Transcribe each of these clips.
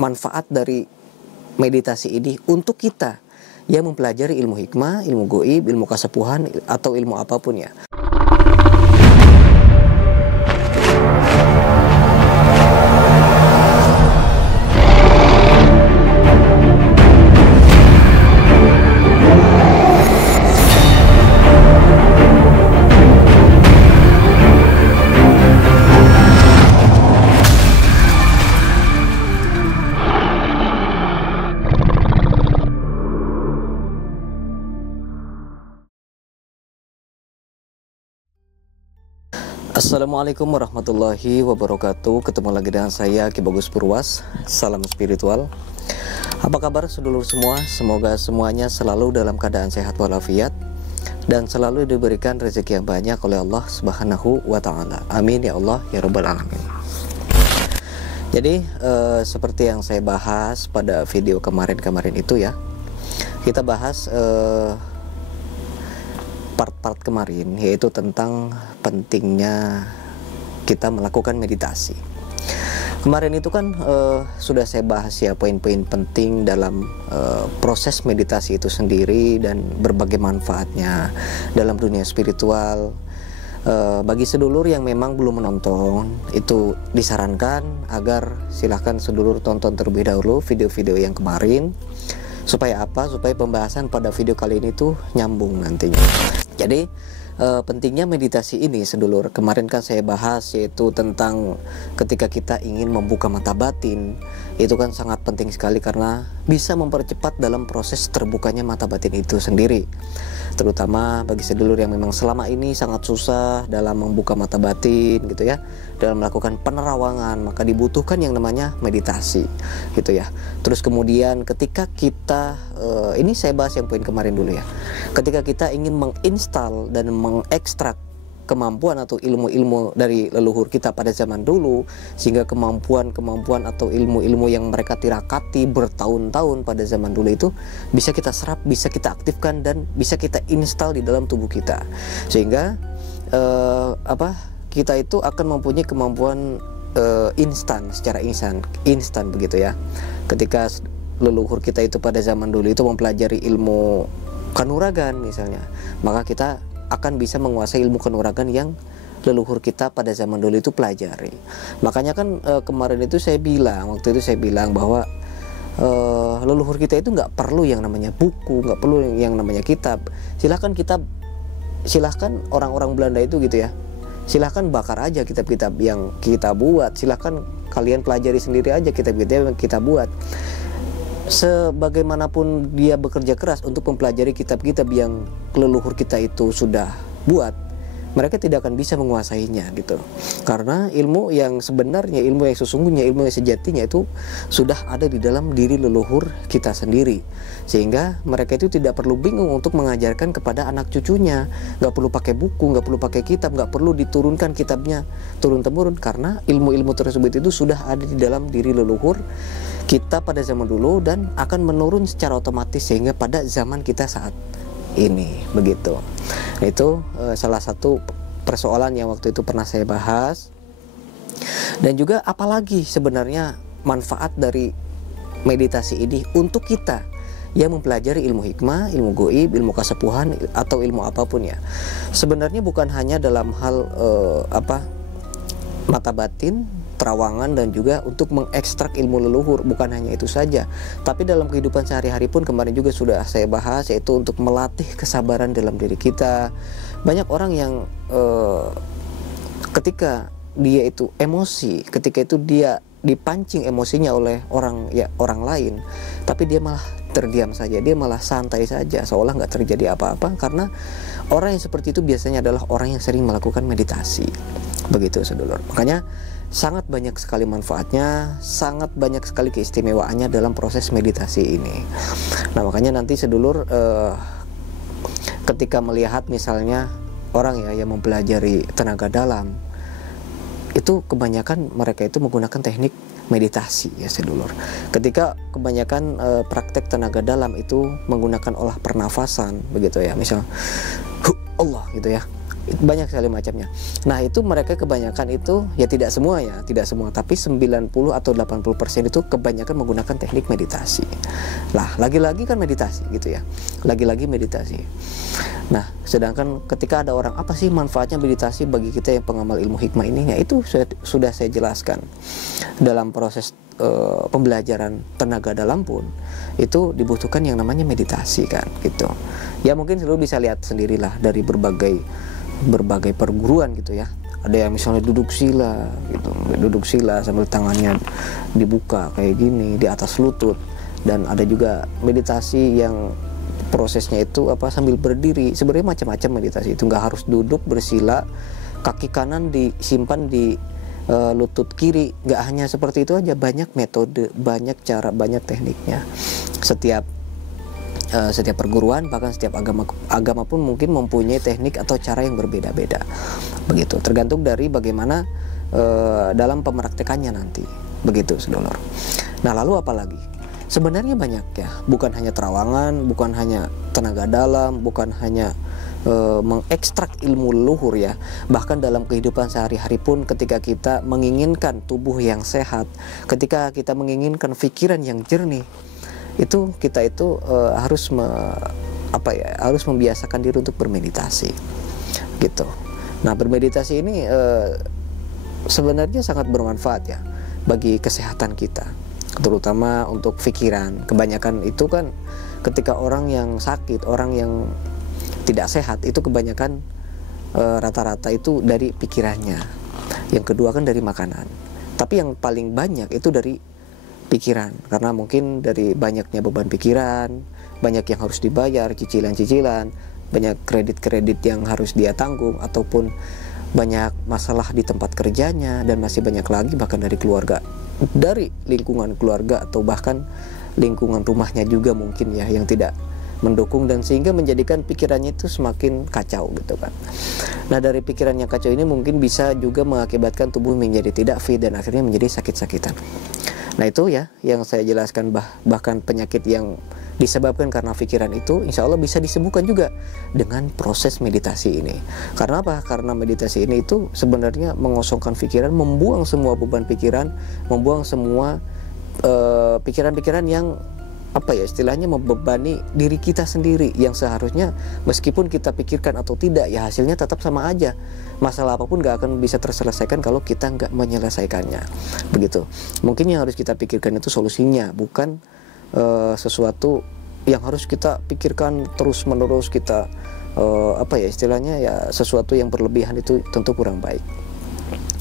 manfaat dari meditasi ini untuk kita yang mempelajari ilmu hikmah, ilmu goib, ilmu kasepuhan, atau ilmu apapun ya. Assalamualaikum warahmatullahi wabarakatuh. Ketemu lagi dengan saya Ki Bagus Purwas. Salam spiritual. Apa kabar sedulur semua? Semoga semuanya selalu dalam keadaan sehat walafiat dan selalu diberikan rezeki yang banyak oleh Allah Subhanahu wa taala. Amin ya Allah ya rabbal alamin. Jadi seperti yang saya bahas pada video kemarin itu ya, kita bahas part-part kemarin, yaitu tentang pentingnya kita melakukan meditasi. Kemarin itu kan sudah saya bahas ya poin-poin penting dalam proses meditasi itu sendiri dan berbagai manfaatnya dalam dunia spiritual. Bagi sedulur yang memang belum menonton, itu disarankan agar silahkan sedulur tonton terlebih dahulu video-video yang kemarin. Supaya apa? Supaya pembahasan pada video kali ini tuh nyambung nantinya. Jadi pentingnya meditasi ini sedulur, kemarin kan saya bahas yaitu tentang ketika kita ingin membuka mata batin, itu kan sangat penting sekali karena bisa mempercepat dalam proses terbukanya mata batin itu sendiri. Terutama bagi sedulur yang memang selama ini sangat susah dalam membuka mata batin gitu ya, dalam melakukan penerawangan, maka dibutuhkan yang namanya meditasi gitu ya. Terus kemudian ketika kita ini saya bahas yang poin kemarin dulu ya, ketika kita ingin menginstal dan mengekstrak kemampuan atau ilmu-ilmu dari leluhur kita pada zaman dulu, sehingga kemampuan atau ilmu-ilmu yang mereka tirakati bertahun-tahun pada zaman dulu itu bisa kita serap, bisa kita aktifkan, dan bisa kita install di dalam tubuh kita, sehingga kita itu akan mempunyai kemampuan instan, secara instan begitu ya. Ketika leluhur kita itu pada zaman dulu itu mempelajari ilmu kanuragan misalnya, maka kita akan bisa menguasai ilmu kanuragan yang leluhur kita pada zaman dulu itu pelajari. Makanya kan kemarin itu waktu itu saya bilang bahwa leluhur kita itu nggak perlu yang namanya buku, nggak perlu yang namanya kitab. Silahkan orang-orang Belanda itu gitu ya, silahkan bakar aja kitab-kitab yang kita buat, silahkan kalian pelajari sendiri aja kitab-kitab yang kita buat. Sebagaimanapun dia bekerja keras untuk mempelajari kitab-kitab yang leluhur kita itu sudah buat, mereka tidak akan bisa menguasainya gitu. Karena ilmu yang sebenarnya, ilmu yang sesungguhnya, ilmu yang sejatinya itu sudah ada di dalam diri leluhur kita sendiri. Sehingga mereka itu tidak perlu bingung untuk mengajarkan kepada anak cucunya. Nggak perlu pakai buku, nggak perlu pakai kitab, nggak perlu diturunkan kitabnya turun-temurun, karena ilmu-ilmu tersebut itu sudah ada di dalam diri leluhur kita pada zaman dulu dan akan menurun secara otomatis sehingga pada zaman kita saat ini begitu. Itu salah satu persoalan yang waktu itu pernah saya bahas. Dan juga apalagi sebenarnya manfaat dari meditasi ini untuk kita yang mempelajari ilmu hikmah, ilmu goib, ilmu kasepuhan, atau ilmu apapun ya. Sebenarnya bukan hanya dalam hal mata batin, terawangan, dan juga untuk mengekstrak ilmu leluhur, bukan hanya itu saja, tapi dalam kehidupan sehari-hari pun kemarin juga sudah saya bahas, yaitu untuk melatih kesabaran dalam diri kita. Banyak orang yang ketika dia itu emosi, ketika itu dia dipancing emosinya oleh orang lain, tapi dia malah terdiam saja, dia malah santai saja, seolah nggak terjadi apa-apa, karena orang yang seperti itu biasanya adalah orang yang sering melakukan meditasi begitu sedulur. Makanya sangat banyak sekali manfaatnya, sangat banyak sekali keistimewaannya dalam proses meditasi ini. Nah makanya nanti sedulur ketika melihat misalnya orang ya yang mempelajari tenaga dalam, itu kebanyakan mereka itu menggunakan teknik meditasi ya sedulur. Ketika kebanyakan praktek tenaga dalam itu menggunakan olah pernafasan begitu ya, misal Allah gitu ya, banyak sekali macamnya. Nah itu mereka kebanyakan itu ya tidak semua ya, tidak semua, tapi 90 atau 80% itu kebanyakan menggunakan teknik meditasi. Lah lagi-lagi kan meditasi gitu ya, lagi-lagi meditasi. Nah sedangkan ketika ada orang, apa sih manfaatnya meditasi bagi kita yang pengamal ilmu hikmah ini? Ya itu sudah saya jelaskan dalam proses pembelajaran tenaga dalam pun itu dibutuhkan yang namanya meditasi kan gitu. Ya mungkin selalu bisa lihat sendirilah dari berbagai perguruan gitu ya. Ada yang misalnya duduk sila gitu, duduk sila sambil tangannya dibuka kayak gini di atas lutut, dan ada juga meditasi yang prosesnya itu apa sambil berdiri. Sebenarnya macam-macam meditasi itu, nggak harus duduk bersila, kaki kanan disimpan di lutut kiri, nggak hanya seperti itu aja, banyak metode, banyak cara, banyak tekniknya. Setiap perguruan, bahkan setiap agama pun mungkin mempunyai teknik atau cara yang berbeda-beda. Begitu, tergantung dari bagaimana dalam pemraktekannya nanti. Begitu, sedulur. Nah, lalu apa lagi? Sebenarnya banyak ya, bukan hanya terawangan, bukan hanya tenaga dalam, bukan hanya mengekstrak ilmu leluhur ya. Bahkan dalam kehidupan sehari-hari pun, ketika kita menginginkan tubuh yang sehat, ketika kita menginginkan pikiran yang jernih, itu kita itu harus harus membiasakan diri untuk bermeditasi gitu. Nah bermeditasi ini sebenarnya sangat bermanfaat ya bagi kesehatan kita, terutama untuk pikiran. Kebanyakan itu kan ketika orang yang sakit, orang yang tidak sehat itu kebanyakan rata-rata itu dari pikirannya. Yang kedua kan dari makanan. Tapi yang paling banyak itu dari pikiran, karena mungkin dari banyaknya beban pikiran, banyak yang harus dibayar, cicilan-cicilan, banyak kredit-kredit yang harus dia tanggung, ataupun banyak masalah di tempat kerjanya, dan masih banyak lagi bahkan dari keluarga, dari lingkungan keluarga atau bahkan lingkungan rumahnya juga mungkin ya yang tidak mendukung, dan sehingga menjadikan pikirannya itu semakin kacau gitu kan. Nah dari pikiran yang kacau ini mungkin bisa juga mengakibatkan tubuh menjadi tidak fit dan akhirnya menjadi sakit-sakitan. Nah itu ya yang saya jelaskan, bahkan penyakit yang disebabkan karena pikiran itu insya Allah bisa disembuhkan juga dengan proses meditasi ini. Karena apa? Karena meditasi ini itu sebenarnya mengosongkan pikiran, membuang semua beban pikiran, membuang semua pikiran-pikiran yang apa ya istilahnya membebani diri kita sendiri, yang seharusnya meskipun kita pikirkan atau tidak ya hasilnya tetap sama aja. Masalah apapun gak akan bisa terselesaikan kalau kita nggak menyelesaikannya. Begitu. Mungkin yang harus kita pikirkan itu solusinya, bukan sesuatu yang harus kita pikirkan terus menerus. Kita apa ya istilahnya ya sesuatu yang berlebihan itu tentu kurang baik.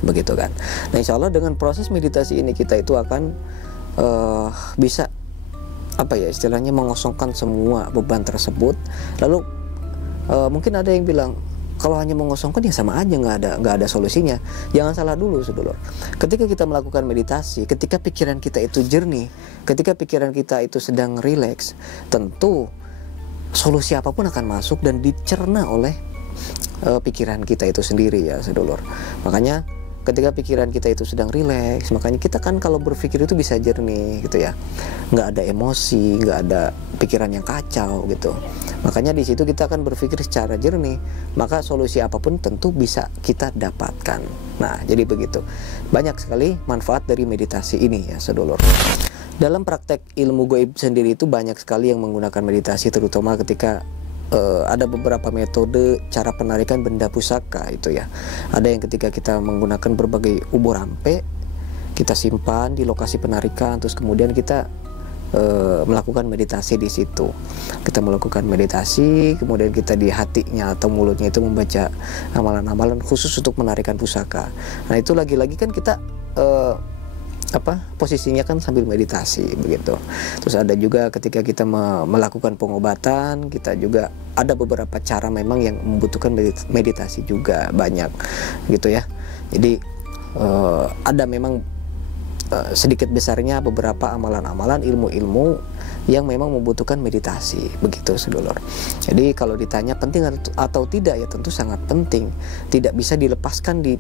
Begitu kan. Nah insya Allah dengan proses meditasi ini kita itu akan bisa apa ya istilahnya mengosongkan semua beban tersebut. Lalu mungkin ada yang bilang kalau hanya mengosongkan ya sama aja, nggak ada solusinya. Jangan salah dulu sedulur. Ketika kita melakukan meditasi, ketika pikiran kita itu jernih, ketika pikiran kita itu sedang rileks, tentu solusi apapun akan masuk dan dicerna oleh pikiran kita itu sendiri ya sedulur. Makanya ketika pikiran kita itu sedang rileks, makanya kita kan kalau berpikir itu bisa jernih gitu ya, nggak ada emosi, nggak ada pikiran yang kacau gitu. Makanya di situ kita akan berpikir secara jernih, maka solusi apapun tentu bisa kita dapatkan. Nah jadi begitu, banyak sekali manfaat dari meditasi ini ya sedulur. Dalam praktek ilmu gaib sendiri itu banyak sekali yang menggunakan meditasi, terutama ketika ada beberapa metode cara penarikan benda pusaka itu ya. Ada yang ketika kita menggunakan berbagai ubur rampe, kita simpan di lokasi penarikan, terus kemudian kita melakukan meditasi di situ. Kita melakukan meditasi, kemudian kita di hatinya atau mulutnya itu membaca amalan-amalan khusus untuk menarikan pusaka. Nah itu lagi-lagi kan kita posisinya kan sambil meditasi begitu. Terus ada juga ketika kita melakukan pengobatan, kita juga ada beberapa cara memang yang membutuhkan meditasi juga banyak gitu ya. Jadi ada memang sedikit besarnya beberapa amalan-amalan, ilmu-ilmu yang memang membutuhkan meditasi begitu sedulur. Jadi kalau ditanya penting atau tidak ya tentu sangat penting, tidak bisa dilepaskan di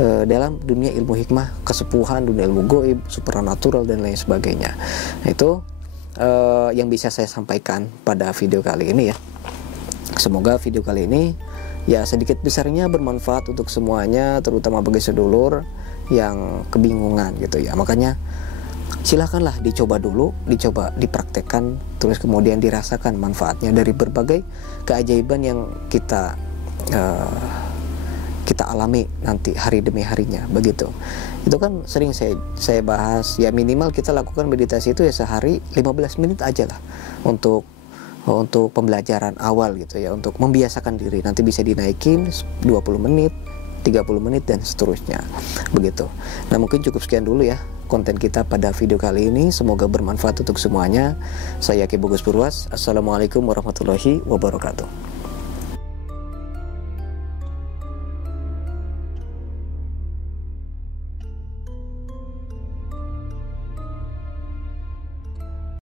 dalam dunia ilmu hikmah, kesepuhan, dunia ilmu gaib, supranatural dan lain sebagainya. Nah, itu yang bisa saya sampaikan pada video kali ini ya. Semoga video kali ini ya sedikit besarnya bermanfaat untuk semuanya, terutama bagi sedulur yang kebingungan gitu ya. Makanya silakanlah dicoba dulu, dicoba dipraktekkan, terus kemudian dirasakan manfaatnya dari berbagai keajaiban yang kita alami nanti hari demi harinya begitu. Itu kan sering saya bahas, ya minimal kita lakukan meditasi itu ya sehari 15 menit aja lah untuk pembelajaran awal gitu ya, untuk membiasakan diri. Nanti bisa dinaikin 20 menit, 30 menit dan seterusnya begitu. Nah, mungkin cukup sekian dulu ya konten kita pada video kali ini. Semoga bermanfaat untuk semuanya. Saya Ki Bagus Purwas. Assalamualaikum warahmatullahi wabarakatuh.